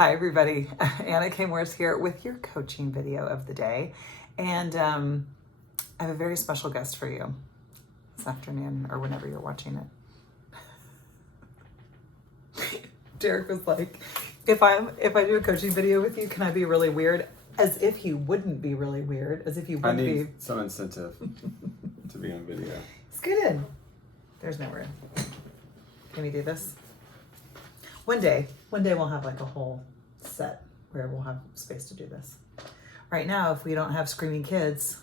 Hi, everybody. Anna K. here with your coaching video of the day. And I have a very special guest for you this afternoon or whenever you're watching it. Derek was like, if I do a coaching video with you, can I be really weird? As if he wouldn't be really weird. As if you wouldn't be. I need some incentive to be on video. It's good. There's no room. Can we do this? One day we'll have like a whole set where we'll have space to do this. Right now, if we don't have screaming kids,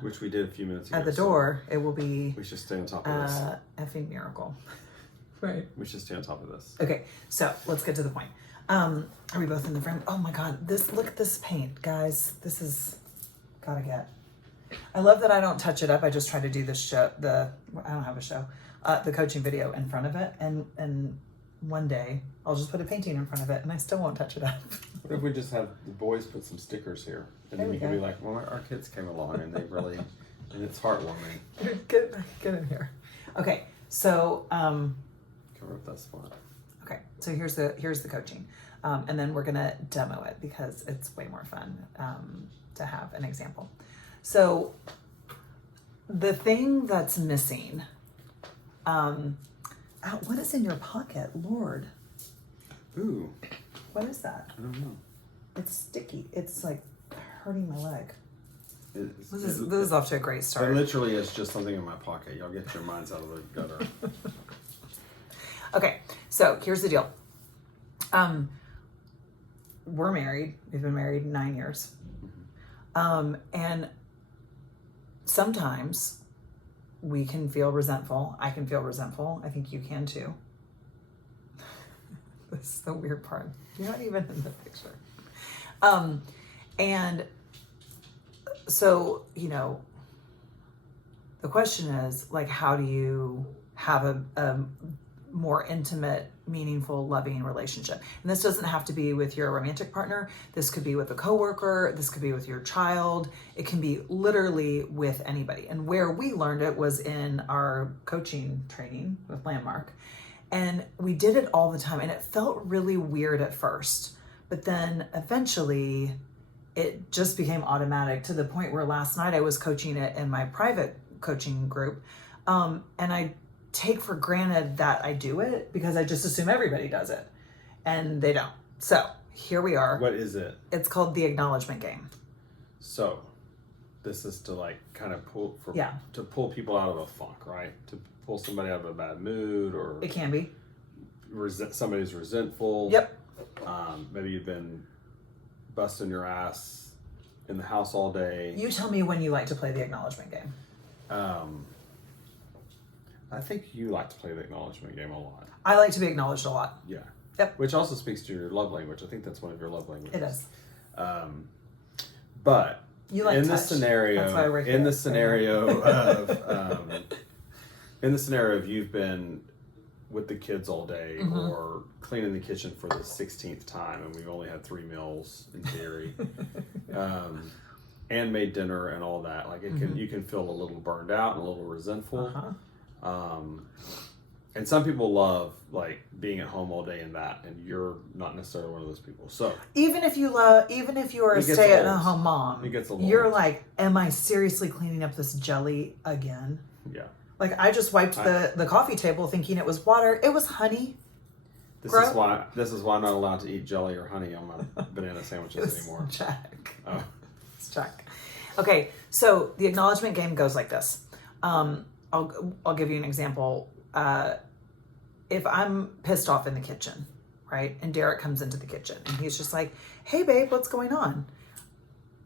which we did a few minutes ago, at the door, it will be. We should stay on top of this. Effing miracle. Right. We should stay on top of this. Okay, so let's get to the point. Are we both in the frame? Oh my God! Look at this paint, guys. This is gotta get. I love that I don't touch it up. I just try to do the show. I don't have a show. The coaching video in front of it, and one day I'll just put a painting in front of it, and I still won't touch it up. What if we just have the boys put some stickers here, and then we can be like, "Well, our kids came along, and they really, and it's heartwarming." Get in here. Okay, so cover up that spot. Okay, so here's the coaching, and then we're gonna demo it because it's way more fun to have an example. So the thing that's missing, what is in your pocket, Lord? Ooh, what is that? I don't know. It's sticky. It's like hurting my leg. This This is off to a great It start. literally is just something in my pocket. Y'all get your minds out of the gutter. Okay, so here's the deal. We're married. We've been married 9 years. And sometimes we can feel resentful. I can feel resentful. I think you can too. This is the weird part. You're not even in the picture. And so, the question is, like, how do you have a more intimate, meaningful, loving relationship? And this doesn't have to be with your romantic partner. This could be with a coworker. This could be with your child. It can be literally with anybody. And where we learned it was in our coaching training with Landmark. And we did it all the time. And it felt really weird at first. But then eventually it just became automatic to the point where last night I was coaching it in my private coaching group. And I take for granted that I do it because I just assume everybody does it, and they don't. So here we are. What is it? It's called the Acknowledgement Game. So this is to kind of to pull people out of a funk, right? To pull somebody out of a bad mood, or it can be somebody's resentful. Yep. Maybe you've been busting your ass in the house all day. You tell me when you like to play the Acknowledgement Game. I think you like to play the Acknowledgement Game a lot. I like to be acknowledged a lot. Yeah. Yep. Which also speaks to your love language. I think that's one of your love languages. It is. But you like in touch. this scenario, That's why we're here. in the scenario of you've been with the kids all day, or cleaning the kitchen for the 16th time, and we've only had 3 meals in theory, and made dinner and all that. Like you can feel a little burned out and a little resentful. And some people love like being at home all day and that, and you're not necessarily one of those people. So even if you are a stay-at-home mom, you're like, am I seriously cleaning up this jelly again? Yeah. Like, I just wiped the coffee table thinking it was water. It was honey. This is why I'm not allowed to eat jelly or honey on my banana sandwiches anymore. Check. Oh. It's check. Okay, so the Acknowledgement Game goes like this. I'll give you an example. If I'm pissed off in the kitchen, right, and Derek comes into the kitchen and he's just like, "Hey, babe, what's going on?"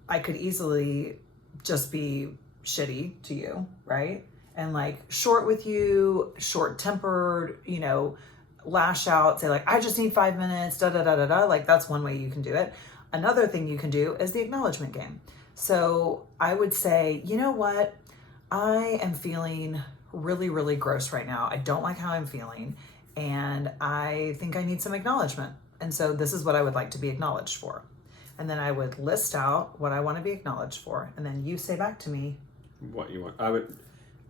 I could easily just be shitty to you, right? And like short with you, short-tempered, lash out, say like, "I just need 5 minutes, da da da da da." Like, that's one way you can do it. Another thing you can do is the Acknowledgement Game. So I would say, you know what? I am feeling really, really gross right now. I don't like how I'm feeling, and I think I need some acknowledgement. And so this is what I would like to be acknowledged for. And then I would list out what I want to be acknowledged for. And then you say back to me what you want. I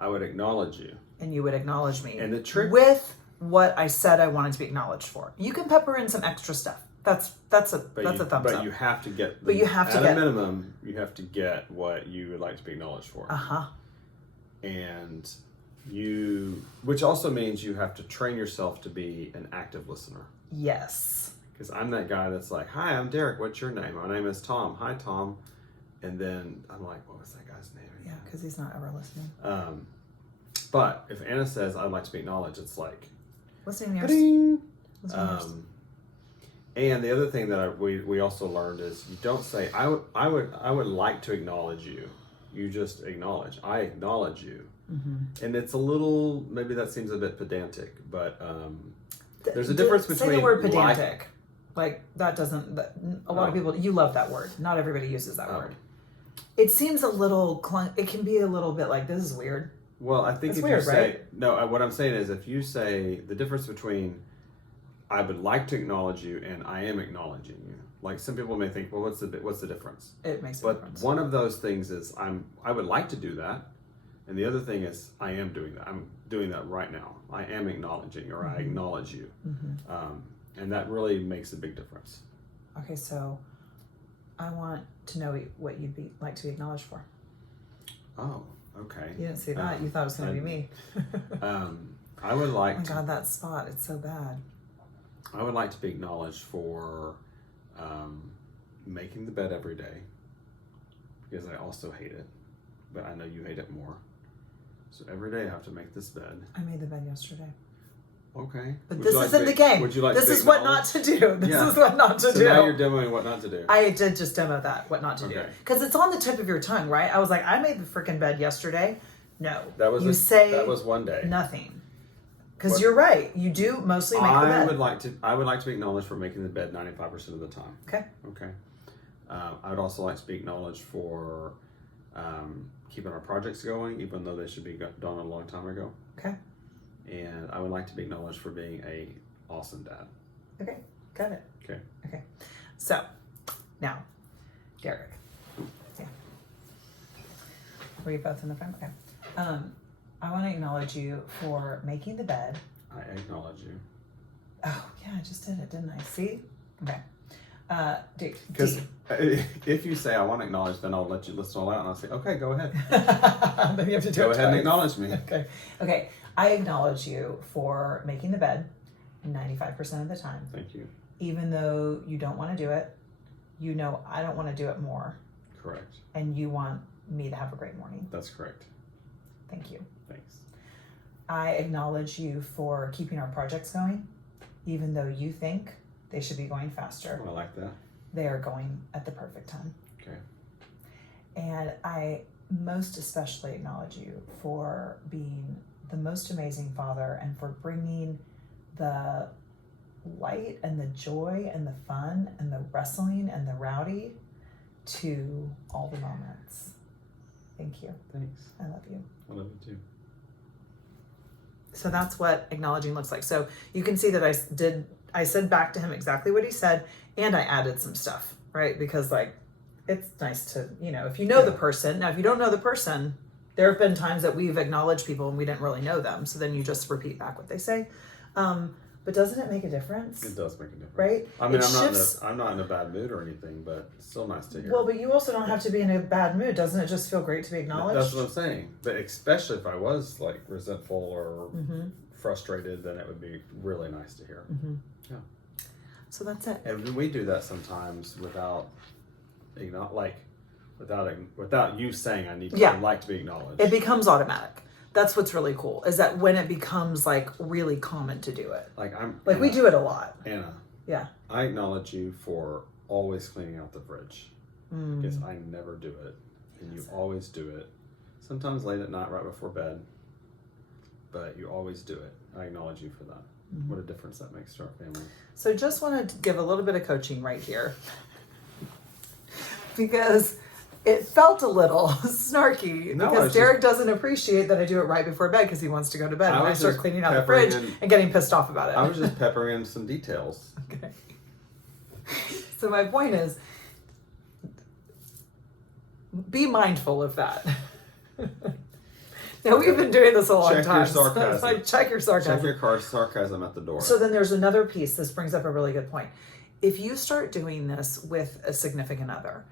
would acknowledge you. And you would acknowledge me. And the trick with what I said I wanted to be acknowledged for. You can pepper in some extra stuff. That's a thumbs up. But you have to get. But you have to at get a minimum. You have to get what you would like to be acknowledged for. And which also means you have to train yourself to be an active listener. Yes. Because I'm that guy that's like, "Hi, I'm Derek. What's your name?" "My name is Tom." "Hi, Tom." And then I'm like, "What was that guy's name again?" Yeah, because he's not ever listening. But if Anna says, "I'd like to be acknowledged," it's like, listening yours. And the other thing that we also learned is you don't say, I would like to acknowledge you." You just acknowledge. "I acknowledge you." And it's a little, maybe that seems a bit pedantic, but there's a difference between... Say the word pedantic. Like, that doesn't... a lot of people... You love that word. Not everybody uses that word. It seems a little... It can be a little bit like, this is weird. Well, I think That's if weird, you say... right? No, what I'm saying is if you say the difference between "I would like to acknowledge you" and "I am acknowledging you." Like, some people may think, well, what's the difference? It makes a But difference. one of those things is I would like to do that. And the other thing is I am doing that. I'm doing that right now. I am acknowledging, or I acknowledge you. And that really makes a big difference. Okay, so I want to know what you'd like to be acknowledged for. Oh, okay. You didn't see that. You thought it was going to be me. I would like oh my God, that spot. It's so bad. I would like to be acknowledged for making the bed every day, because I also hate it, but I know you hate it more. So every day I have to make this bed. I made the bed yesterday. Okay. But this isn't the game. Would you like this to is what not to do. This is what not to do. So now you're demoing what not to do. I did just demo that, what not to do. Because it's on the tip of your tongue, right? I was like, I made the freaking bed yesterday. No. That was that was one day. Nothing. Because you're right. You do mostly make the bed. I would like to be acknowledged for making the bed 95% of the time. Okay. Okay. I would also like to be acknowledged for keeping our projects going, even though they should be done a long time ago. Okay. And I would like to be acknowledged for being a awesome dad. Okay. Got it. Okay. Okay. So, now, Derek. Yeah. Were you both in the frame? Okay. I want to acknowledge you for making the bed. I acknowledge you. Oh, yeah, I just did it, didn't I? See? Okay. Because if you say I want to acknowledge, then I'll let you listen all out, and I'll say, okay, go ahead. Then you have to do go it ahead and twice. acknowledge me. Okay. Okay. I acknowledge you for making the bed 95% of the time. Thank you. Even though you don't want to do it, you know I don't want to do it more. Correct. And you want me to have a great morning. That's correct. Thank you. Thanks. I acknowledge you for keeping our projects going, even though you think they should be going faster. Oh, I like that. They are going at the perfect time. Okay. And I most especially acknowledge you for being the most amazing father and for bringing the light and the joy and the fun and the wrestling and the rowdy to all the moments. Thank you. Thanks. I love you. I love you too. So that's what acknowledging looks like. So you can see that I said back to him exactly what he said, and I added some stuff, right? Because like, it's nice to, if you know the person. Now, if you don't know the person, there have been times that we've acknowledged people and we didn't really know them. So then you just repeat back what they say. But doesn't it make a difference? It does make a difference. Right? I mean, I'm not in a bad mood or anything, but it's still nice to hear. Well, but you also don't have to be in a bad mood. Doesn't it just feel great to be acknowledged? That's what I'm saying. But especially if I was like resentful or frustrated, then it would be really nice to hear. Mm-hmm. Yeah. So that's it. And we do that sometimes without you saying I'd like to be acknowledged. It becomes automatic. That's what's really cool, is that when it becomes like really common to do it. Anna, we do it a lot. Anna. Yeah. I acknowledge you for always cleaning out the fridge. Because I never do it. And you always do it. Sometimes late at night, right before bed. But you always do it. I acknowledge you for that. What a difference that makes to our family. So just want to give a little bit of coaching right here. Because it felt a little snarky because Derek doesn't appreciate that I do it right before bed because he wants to go to bed and I start cleaning out the fridge and getting pissed off about it. I was just peppering in some details. Okay. So my point is, be mindful of that. Now, we've been doing this a long time. Check your sarcasm. So check your sarcasm. Check your sarcasm at the door. So then there's another piece. This brings up a really good point. if you start doing this with a significant other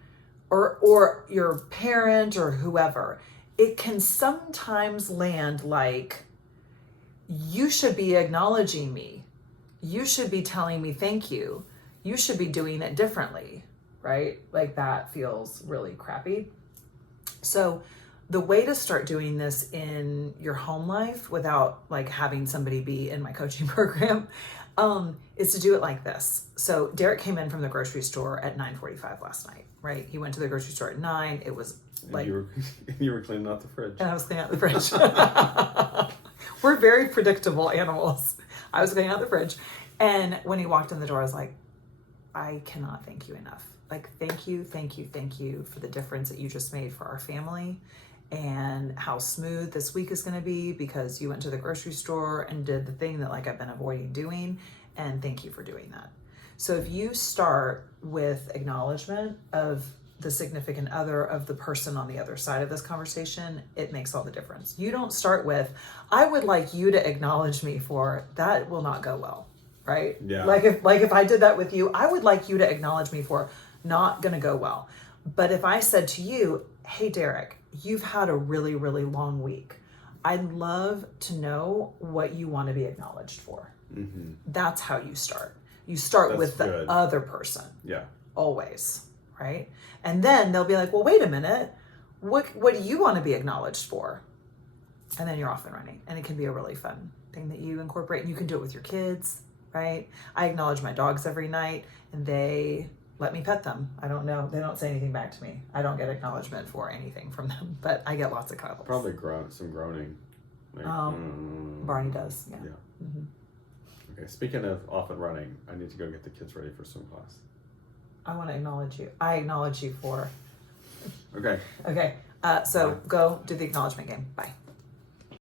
or your parent or whoever, it can sometimes land like, you should be acknowledging me. You should be telling me thank you. You should be doing it differently, right? Like that feels really crappy. So the way to start doing this in your home life without like having somebody be in my coaching program is to do it like this. So Derek came in from the grocery store at 9:45 last night, right? He went to the grocery store at 9. It was like... You were cleaning out the fridge. And I was cleaning out the fridge. We're very predictable animals. I was cleaning out the fridge. And when he walked in the door, I was like, I cannot thank you enough. Like, thank you for the difference that you just made for our family and how smooth this week is going to be because you went to the grocery store and did the thing that like I've been avoiding doing. And thank you for doing that. So if you start with acknowledgement of the significant other of the person on the other side of this conversation, it makes all the difference. You don't start with, I would like you to acknowledge me for, that will not go well, right? Yeah. Like if I did that with you, I would like you to acknowledge me for, not going to go well. But if I said to you, hey, Derek, you've had a really, really long week. I'd love to know what you want to be acknowledged for. Mm-hmm. That's how you start. You start with the other person. Yeah. Always. Right? And then they'll be like, well, wait a minute. What do you want to be acknowledged for? And then you're off and running. And it can be a really fun thing that you incorporate. And you can do it with your kids, right? I acknowledge my dogs every night and they let me pet them. I don't know. They don't say anything back to me. I don't get acknowledgement for anything from them, but I get lots of cuddles. Probably some groaning. Like, Barney does. Yeah. Mm-hmm. Okay. Speaking of off and running, I need to go get the kids ready for swim class. I want to acknowledge you. I acknowledge you for. Okay. Okay. So go do the acknowledgement game. Bye.